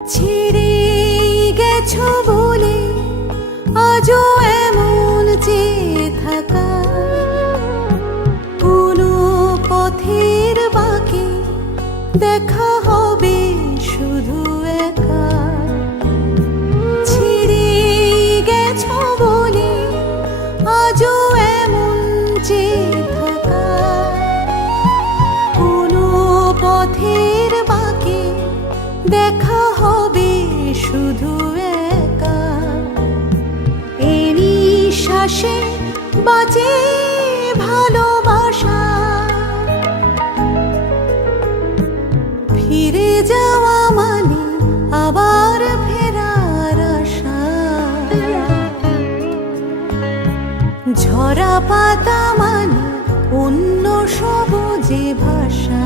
ছেড়ে গেছো বলে আজও এমন চেয়ে থাকা, কোনো পথের বাঁকে দেখা হবে শুধু একা। ছেড়ে গেছো বলে আজও এমন চেয়ে থাকা, কোনো পথের বাঁকে দেখা হবে শুধু একা। এই নিঃশ্বাসে বাঁচে ভালোবাসা, ফিরে যাওয়া মানে আবার ফেরার আশা। ঝরা পাতা মানে অন্য সবুজে ভাষা।